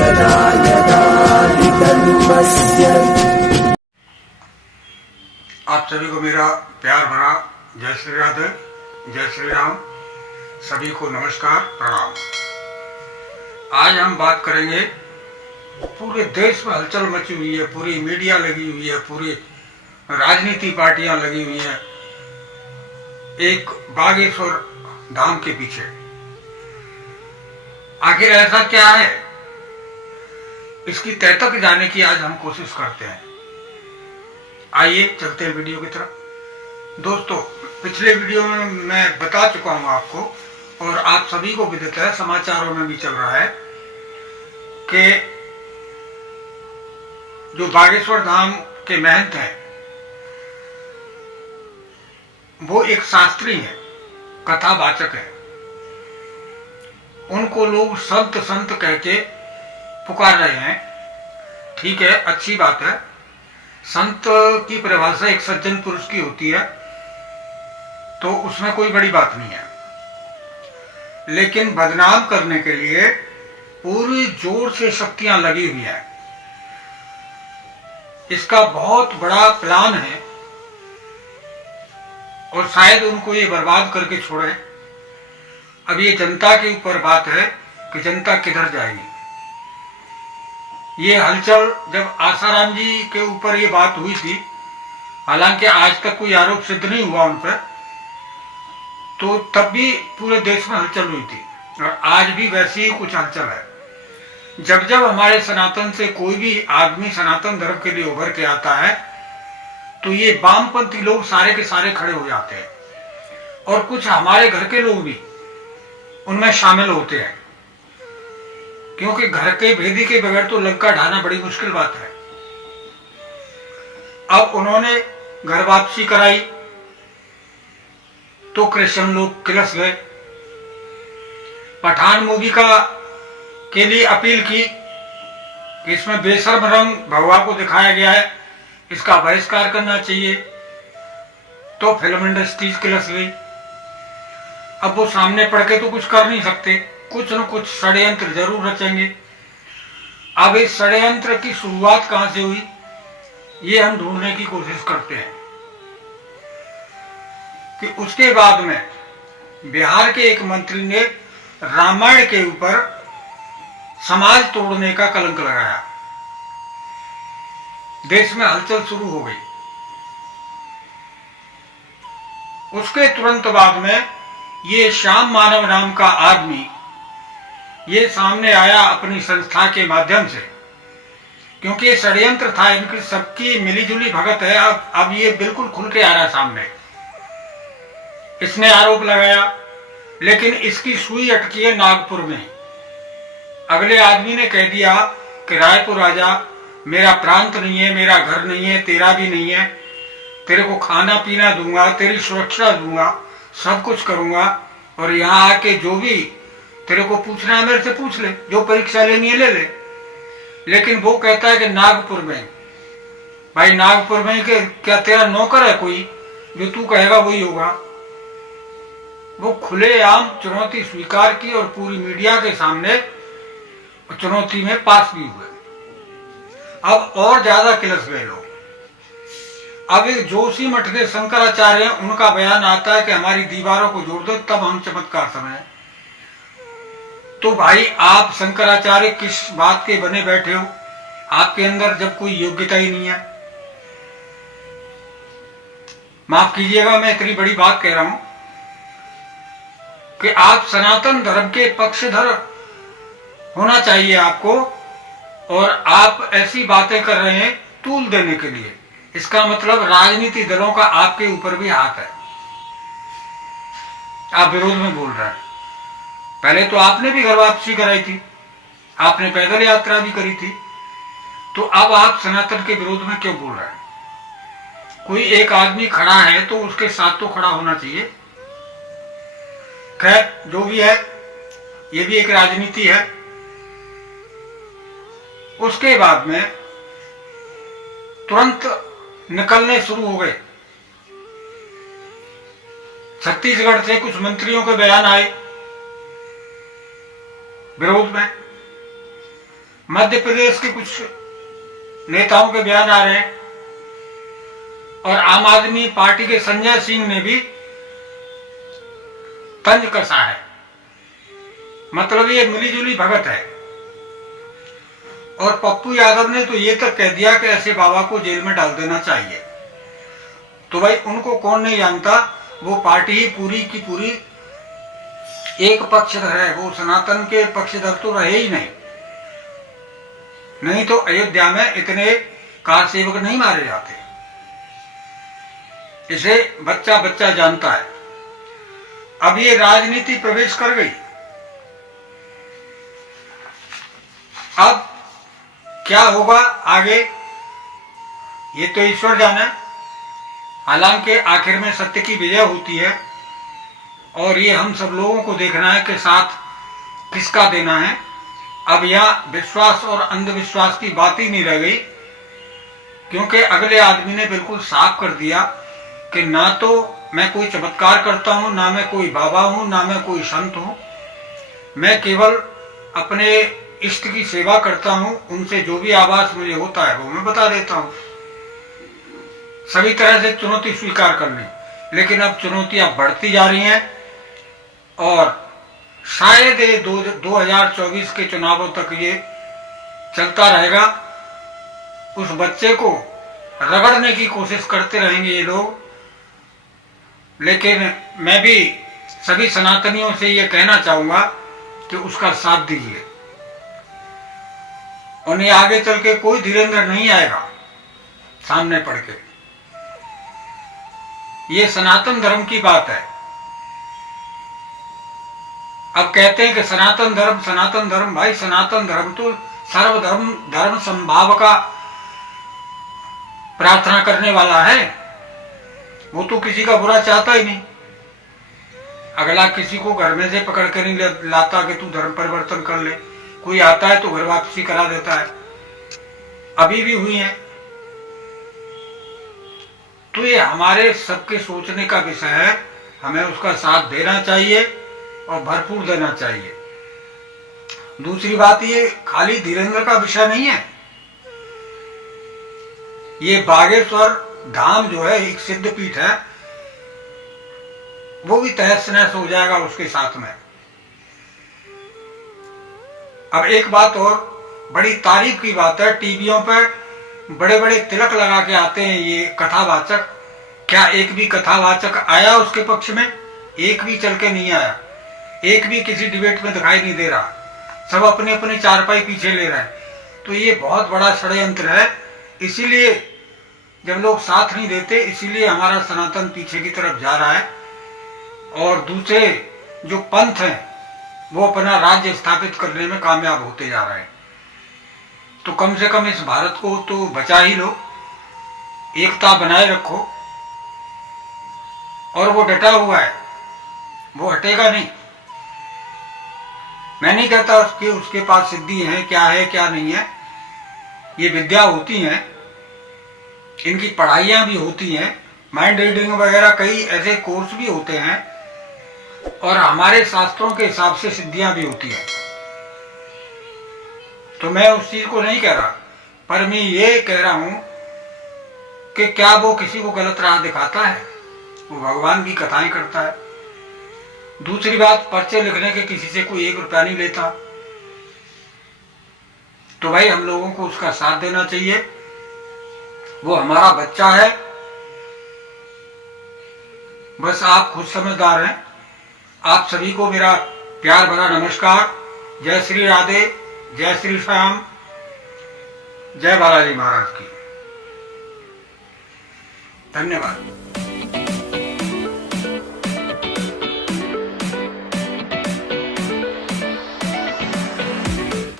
यदा यदा हि धर्मस्य। आप सभी को मेरा प्यार भरा जय श्री राधे, जय श्री राम। सभी को नमस्कार, प्रणाम। आज हम बात करेंगे, पूरे देश में हलचल मची हुई है, पूरी मीडिया लगी हुई है, पूरी राजनीति पार्टियां लगी हुई हैं एक बागेश्वर धाम के पीछे। आखिर ऐसा क्या है, इसकी तह तक जाने की आज हम कोशिश करते हैं। आइए चलते हैं वीडियो की तरफ। दोस्तों, पिछले वीडियो में मैं बता चुका हूं आपको, और आप सभी को विदित है, समाचारों में भी चल रहा है कि जो बागेश्वर धाम के महंत हैं वो एक शास्त्री हैं, कथावाचक हैं। उनको लोग संत संत कह के पुकार रहे हैं। ठीक है, अच्छी बात है। संत की परिभाषा एक सज्जन पुरुष की होती है, तो उसमें कोई बड़ी बात नहीं है। लेकिन बदनाम करने के लिए पूरी जोर से शक्तियां लगी हुई हैं। इसका बहुत बड़ा प्लान है, और शायद उनको ये बर्बाद करके छोड़े। अब ये जनता के ऊपर बात है कि जनता किधर जाएगी। ये हलचल जब आसाराम जी के ऊपर ये बात हुई थी, हालांकि आज तक कोई आरोप सिद्ध नहीं हुआ उन पर, तो तब भी पूरे देश में हलचल हुई थी, और आज भी वैसी ही कुछ हलचल है। जब जब हमारे सनातन से कोई भी आदमी सनातन धर्म के लिए उभर के आता है, तो ये वामपंथी लोग सारे के सारे खड़े हो जाते हैं, और कुछ हमारे घर के लोग भी उनमें शामिल होते हैं, क्योंकि घर के भेदी के बगैर तो लंका ढाना बड़ी मुश्किल बात है। अब उन्होंने घर वापसी कराई तो क्रिश्चियन लोग किलस गए। पठान मूवी के लिए अपील की कि इसमें बेशर्म रंग भगवा को दिखाया गया है, इसका बहिष्कार करना चाहिए, तो फिल्म इंडस्ट्रीज किलस गई। अब वो सामने पड़ के तो कुछ कर नहीं सकते, कुछ न कुछ षड्यंत्र जरूर रचेंगे। अब इस षड्यंत्र की शुरुआत कहां से हुई, ये हम ढूंढने की कोशिश करते हैं। कि उसके बाद में बिहार के एक मंत्री ने रामायण के ऊपर समाज तोड़ने का कलंक लगाया। देश में हलचल शुरू हो गई। उसके तुरंत बाद में ये श्याम मानव नाम का आदमी ये सामने आया अपनी संस्था के माध्यम से, क्योंकि ये षड्यंत्र था, इनकी सबकी मिलीजुली भगत है। अब ये बिल्कुल खुल के आ रहा सामने। इसने आरोप लगाया, लेकिन इसकी सुई अटकी है नागपुर में। अगले आदमी ने कह दिया कि रायपुर आजा, मेरा प्रांत नहीं है, मेरा घर नहीं है, तेरा भी नहीं है, तेरे को खाना पीना दूंगा, तेरी सुरक्षा दूंगा, सब कुछ करूंगा, और यहाँ आके जो भी तेरे को पूछना है मेरे से पूछ ले, जो परीक्षा लेनी है ले ले। लेकिन वो कहता है कि नागपुर में। भाई नागपुर में क्या तेरा नौकर है कोई, जो तू कहेगा वही होगा? वो खुलेआम चुनौती स्वीकार की, और पूरी मीडिया के सामने चुनौती में पास भी हुए। अब और ज्यादा किलस गए लोग। अब एक जोशी मठ के शंकराचार्य हैं, उनका बयान आता है कि हमारी दीवारों को जोड़ दो तब हम चमत्कार समझें। तो भाई आप शंकराचार्य किस बात के बने बैठे हो? आपके अंदर जब कोई योग्यता ही नहीं है। माफ कीजिएगा, मैं इतनी बड़ी बात कह रहा हूं कि आप सनातन धर्म के पक्षधर होना चाहिए आपको, और आप ऐसी बातें कर रहे हैं तूल देने के लिए। इसका मतलब राजनीति दलों का आपके ऊपर भी हाथ है। आप विरोध में बोल रहे हैं। पहले तो आपने भी घर वापसी कराई थी, आपने पैदल यात्रा भी करी थी, तो अब आप सनातन के विरोध में क्यों बोल रहे हैं? कोई एक आदमी खड़ा है तो उसके साथ तो खड़ा होना चाहिए। खैर, जो भी है, ये भी एक राजनीति है। उसके बाद में तुरंत निकलने शुरू हो गए। छत्तीसगढ़ से कुछ मंत्रियों के बयान आए विरोध में। मध्य प्रदेश के कुछ नेताओं के बयान आ रहे हैं और आम आदमी पार्टी के संजय सिंह ने भी तंज कसा है। मतलब ये मिलीजुली भगत है। और पप्पू यादव ने तो ये तक कह दिया कि ऐसे बाबा को जेल में डाल देना चाहिए। तो भाई उनको कौन नहीं जानता, वो पार्टी ही पूरी की पूरी एक पक्षधर है, वो सनातन के पक्षधर तो रहे ही नहीं। नहीं तो अयोध्या में इतने कार सेवक नहीं मारे जाते। इसे बच्चा बच्चा जानता है। अब ये राजनीति प्रवेश कर गई। अब क्या होगा आगे ये तो ईश्वर जाने। हालांकि आखिर में सत्य की विजय होती है और ये हम सब लोगों को देखना है कि साथ किसका देना है। अब यहाँ विश्वास और अंधविश्वास की बात ही नहीं रह गई, क्योंकि अगले आदमी ने बिल्कुल साफ कर दिया कि ना तो मैं कोई चमत्कार करता हूँ, ना मैं कोई बाबा हूँ, ना मैं कोई संत हूँ। मैं केवल अपने इष्ट की सेवा करता हूँ। उनसे जो भी आवाज मुझे होता है वो मैं बता देता हूँ। सभी तरह से चुनौती स्वीकार कर ली, लेकिन अब चुनौतियां बढ़ती जा रही हैं और शायद ये 2024 के चुनावों तक ये चलता रहेगा। उस बच्चे को रगड़ने की कोशिश करते रहेंगे ये लोग। लेकिन मैं भी सभी सनातनियों से ये कहना चाहूंगा कि उसका साथ दीजिए। उन्हें आगे चल के कोई धीरेन्द्र नहीं आएगा सामने पड़ के। ये सनातन धर्म की बात है। अब कहते हैं कि सनातन धर्म, भाई सनातन धर्म तो सर्वधर्म धर्म संभाव का प्रार्थना करने वाला है। वो तो किसी का बुरा चाहता ही नहीं। अगला किसी को घर में से पकड़ कर नहीं लाता कि तू धर्म परिवर्तन कर ले। कोई आता है तो घर वापसी करा देता है। अभी भी हुई है। तो ये हमारे सबके सोचने का विषय है। हमें उसका साथ देना चाहिए और भरपूर देना चाहिए। दूसरी बात, ये खाली धीरेन्द्र का विषय नहीं है। ये बागेश्वर धाम जो है एक सिद्ध पीठ है, वो भी तहस नहस हो जाएगा उसके साथ में। अब एक बात और बड़ी तारीफ की बात है, टीवियों पर बड़े बड़े तिलक लगा के आते हैं ये कथावाचक। क्या एक भी कथावाचक आया उसके पक्ष में? एक भी चल के नहीं आया। एक भी किसी डिबेट में दिखाई नहीं दे रहा। सब अपने अपने चारपाई पीछे ले रहे हैं। तो ये बहुत बड़ा षड्यंत्र है। इसीलिए जब लोग साथ नहीं देते, इसीलिए हमारा सनातन पीछे की तरफ जा रहा है और दूसरे जो पंथ हैं वो अपना राज्य स्थापित करने में कामयाब होते जा रहे हैं। तो कम से कम इस भारत को तो बचा ही लो, एकता बनाए रखो। और वो डटा हुआ है, वो हटेगा नहीं। मैं नहीं कहता उसके पास सिद्धि है क्या नहीं है। ये विद्या होती हैं, इनकी पढ़ाइयाँ भी होती हैं, माइंड रीडिंग वगैरह कई ऐसे कोर्स भी होते हैं और हमारे शास्त्रों के हिसाब से सिद्धियां भी होती है। तो मैं उस चीज को नहीं कह रहा, पर मैं ये कह रहा हूं कि क्या वो किसी को गलत राह दिखाता है? वो भगवान की कथाएं करता है। दूसरी बात, पर्चे लिखने के किसी से कोई 1 रुपया नहीं लेता। तो भाई हम लोगों को उसका साथ देना चाहिए। वो हमारा बच्चा है। बस आप खुद समझदार हैं। आप सभी को मेरा प्यार भरा नमस्कार। जय श्री राधे, जय श्री श्याम, जय बालाजी महाराज की। धन्यवाद।